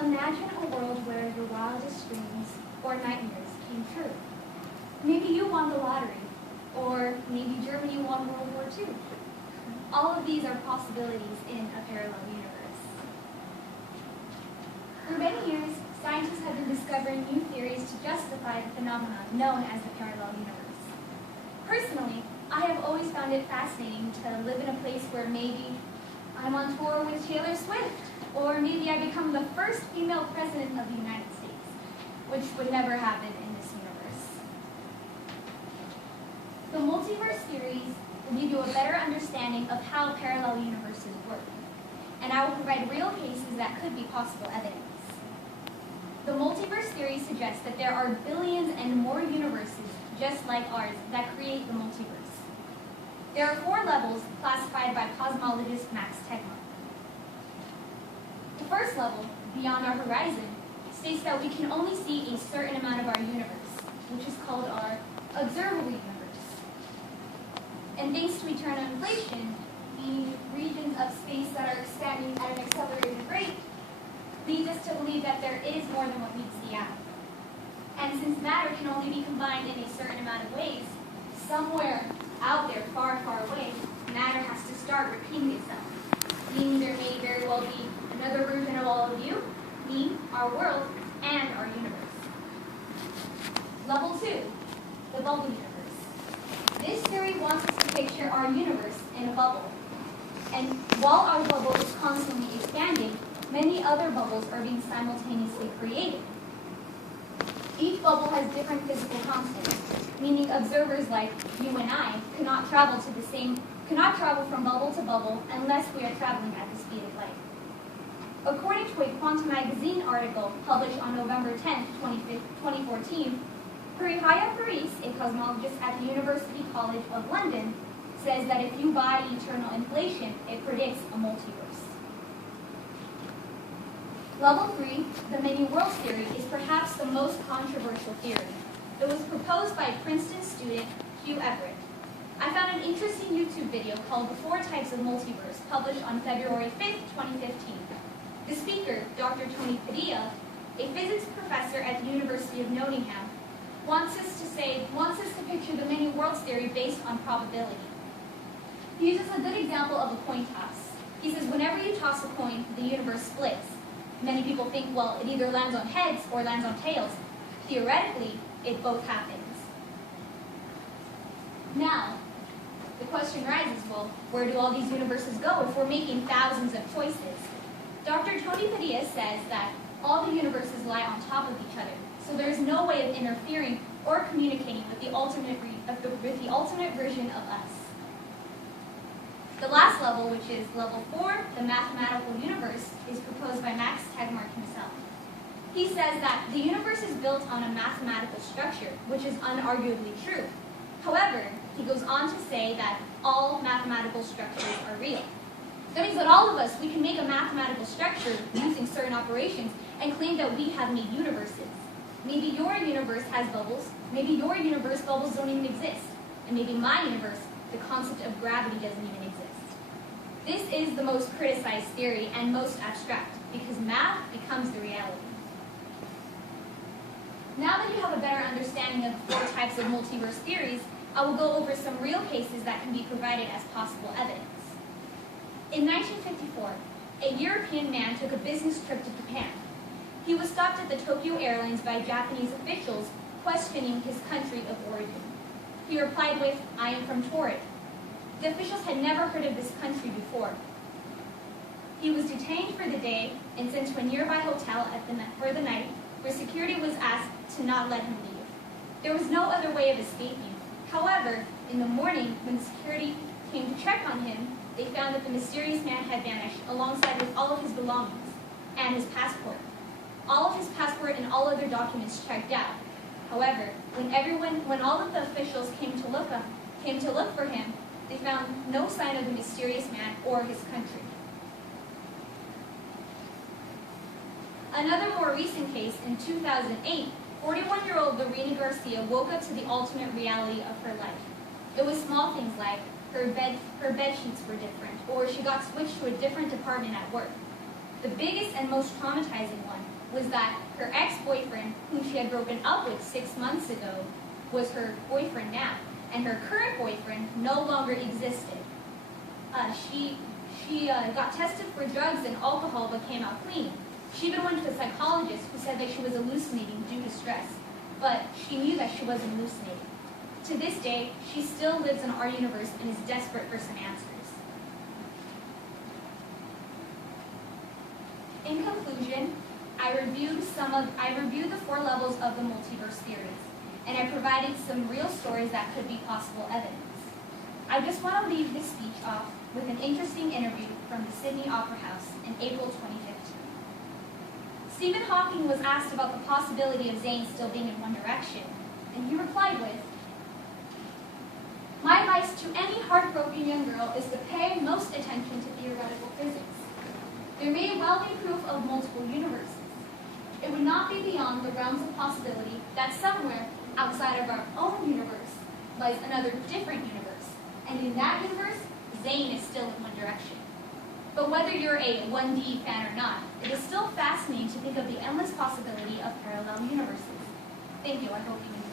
Imagine a world where your wildest dreams or nightmares came true. Maybe you won the lottery, or maybe Germany won World War II. All of these are possibilities in a parallel universe. For many years, scientists have been discovering new theories to justify the phenomenon known as the parallel universe. Personally, I have always found it fascinating to live in a place where maybe I'm on tour with Taylor Swift, or maybe I become the first female president of the United States, which would never happen in this universe. The multiverse theories will give you a better understanding of how parallel universes work, and I will provide real cases that could be possible evidence. The multiverse theory suggests that there are billions and more universes just like ours that create the multiverse. There are 4 levels classified by cosmologist Max Tegmark. The first level, beyond our horizon, states that we can only see a certain amount of our universe, which is called our observable universe. And thanks to eternal inflation, the regions of space that are expanding at an accelerated rate leads us to believe that there is more than what meets the eye. And since matter can only be combined in a certain amount of ways, somewhere out there, far, far away, matter has to start repeating itself, meaning there may very well be another version of all of you, me, our world, and our universe. Level 2, the bubble universe. This theory wants us to picture our universe in a bubble. And while our bubble is constantly expanding, many other bubbles are being simultaneously created. Each bubble has different physical constants, meaning observers like you and I cannot travel from bubble to bubble unless we are traveling at the speed of light. According to a Quantum magazine article published on November 10, 2014, Brianna, a cosmologist at the University College of London, says that if you buy eternal inflation, it predicts a multiverse. Level 3, the many worlds theory, is perhaps the most controversial theory. It was proposed by Princeton student Hugh Everett. I found an interesting YouTube video called The 4 Types of Multiverse, published on February 5, 2015. The speaker, Dr. Tony Padilla, a physics professor at the University of Nottingham, wants us to picture the many worlds theory based on probability. He uses a good example of a coin toss. He says whenever you toss a coin, the universe splits. Many people think, well, it either lands on heads or lands on tails. Theoretically, it both happens. Now, the question rises, well, where do all these universes go if we're making thousands of choices? Dr. Tony Padilla says that all the universes lie on top of each other, so there's no way of interfering or communicating with the ultimate version of us. The last level, which is level 4, the mathematical universe, is proposed by Max Tegmark himself. He says that the universe is built on a mathematical structure, which is unarguably true. However, he goes on to say that all mathematical structures are real. That means that all of us, we can make a mathematical structure using certain operations and claim that we have made universes. Maybe your universe has bubbles, maybe your universe bubbles don't even exist, and maybe my universe, the concept of gravity doesn't even exist. This is the most criticized theory and most abstract, because math becomes the reality. Now that you have a better understanding of the 4 types of multiverse theories, I will go over some real cases that can be provided as possible evidence. In 1954, a European man took a business trip to Japan. He was stopped at the Tokyo Airlines by Japanese officials questioning his country of origin. He replied with, "I am from Torrid." The officials had never heard of this country before. He was detained for the day and sent to a nearby hotel for the night, where security was asked to not let him leave. There was no other way of escaping. However, in the morning, when security came to check on him, they found that the mysterious man had vanished alongside with all of his belongings and his passport. All of his passport and all other documents checked out. However, when all of the officials came to look for him, they found no sign of the mysterious man or his country. Another more recent case, in 2008, 41-year-old Lorena Garcia woke up to the alternate reality of her life. It was small things like her bed sheets were different, or she got switched to a different department at work. The biggest and most traumatizing one was that her ex-boyfriend, whom she had broken up with 6 months ago, was her boyfriend now, and her current boyfriend no longer existed. She got tested for drugs and alcohol but came out clean. She even went to a psychologist who said that she was hallucinating due to stress, but she knew that she wasn't hallucinating. To this day, she still lives in our universe and is desperate for some answers. In conclusion, I reviewed the 4 levels of the multiverse theories, and I provided some real stories that could be possible evidence. I just want to leave this speech off with an interesting interview from the Sydney Opera House in April 2015. Stephen Hawking was asked about the possibility of Zayn still being in One Direction, and he replied with, "My advice to any heartbroken young girl is to pay most attention to theoretical physics. There may well be proof of multiple universes. It would not be beyond the realms of possibility that somewhere outside of our own universe lies another different universe, and in that universe, Zayn is still in One Direction. But whether you're a 1D fan or not, it is still fascinating to think of the endless possibility of parallel universes." Thank you. I hope you enjoyed.